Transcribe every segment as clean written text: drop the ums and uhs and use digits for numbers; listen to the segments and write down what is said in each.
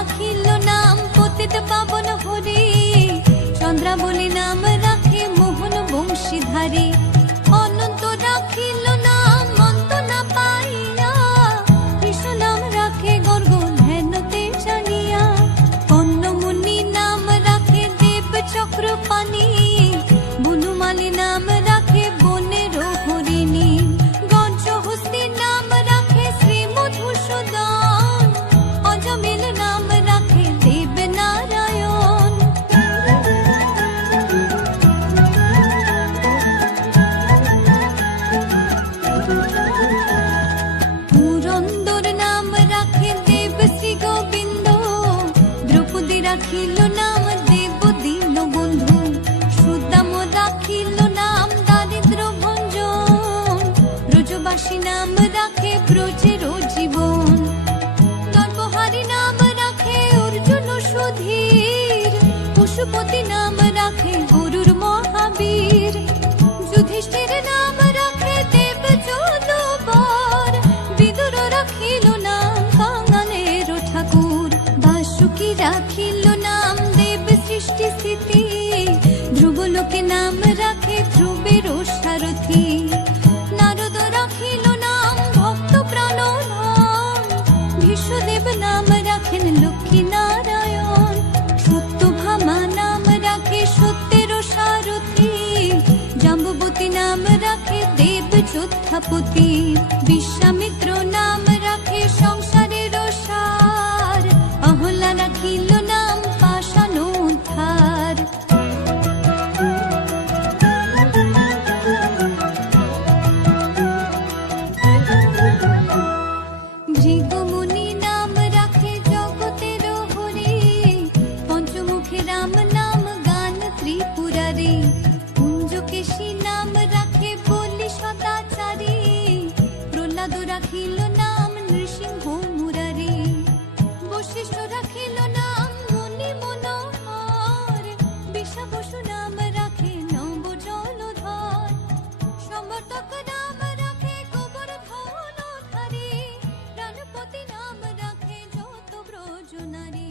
রাখিল নাম পতিত পাবন হরি, চন্দ্রাবলী নাম রাখে মোহন বংশীধারী। অনন্ত রাখিল নাম অন্ত না পাইয়া, কৃষ্ণ নাম রাখে গর্গ ধ্যানতে জানিয়া। কন্যমুনি নাম রাখে দেব চক্র পানি, বনমালী নাম রাখে বনের হরিণী। গঞ্জহস্তি নাম রাখে শ্রী মধুসূদন, অজমিল নাম রাখে দেব নারায়ণ। পুরন্দর নাম রাখে দেব শ্রী গোবিন্দ, দ্রৌপদী রাখিল নাম দেব দীন বন্ধু। সুদাম রাখিল নাম দারিদ্র ভঞ্জন, ব্রজবাসী নাম রাখে ব্রজের জীবন। নরবহারী নাম রাখে অর্জুন সুধীর, পশুপতি নাম রাখে গরুর মহাবীর। যুধিষ্ঠির নাম রাখে দেব জলবর, বিদুর রাখিল নাম কাঙালের ঠাকুর। বাসুকী রাখিল নাম দেব সৃষ্টি স্থিতি, ধ্রুবলোকে নাম রাখে ধ্রুবের সারথি। নারদ রাখিল নাম ভক্ত প্রাণধন, ভীষ্মদেব নাম রাখেন লক্ষ্মী নারায়ণ। সত্যভামা নাম রাখে সত্যের সারথি, জাম্বুবতী নাম রাখে দেব যোদ্ধাপতি। বিশ্বামিত্র নাম রাখে সংসারের সার, অহল্যা রাখিল নাম পাষাণ উদ্ধার। ভৃগুমুনি নাম রাখে জগতের হরি, পঞ্চমুখী রাম নাম গান ত্রিপুরারি। কুঞ্জকেশী নাম রাখে বলি সদাচারী, প্রহ্লাদ রাখিল নাম নৃসিংহ মুরারি। বশিষ্ঠ রাখিল নাম মুনি মনোহর, বিষাবসু নাম রাখে নব জলধর। সমর্থক নাম রাখে গোবর্ধনধারী, প্রাণপতি নাম রাখে যত ব্রজ নারী।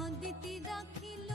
অদিতি রাখিল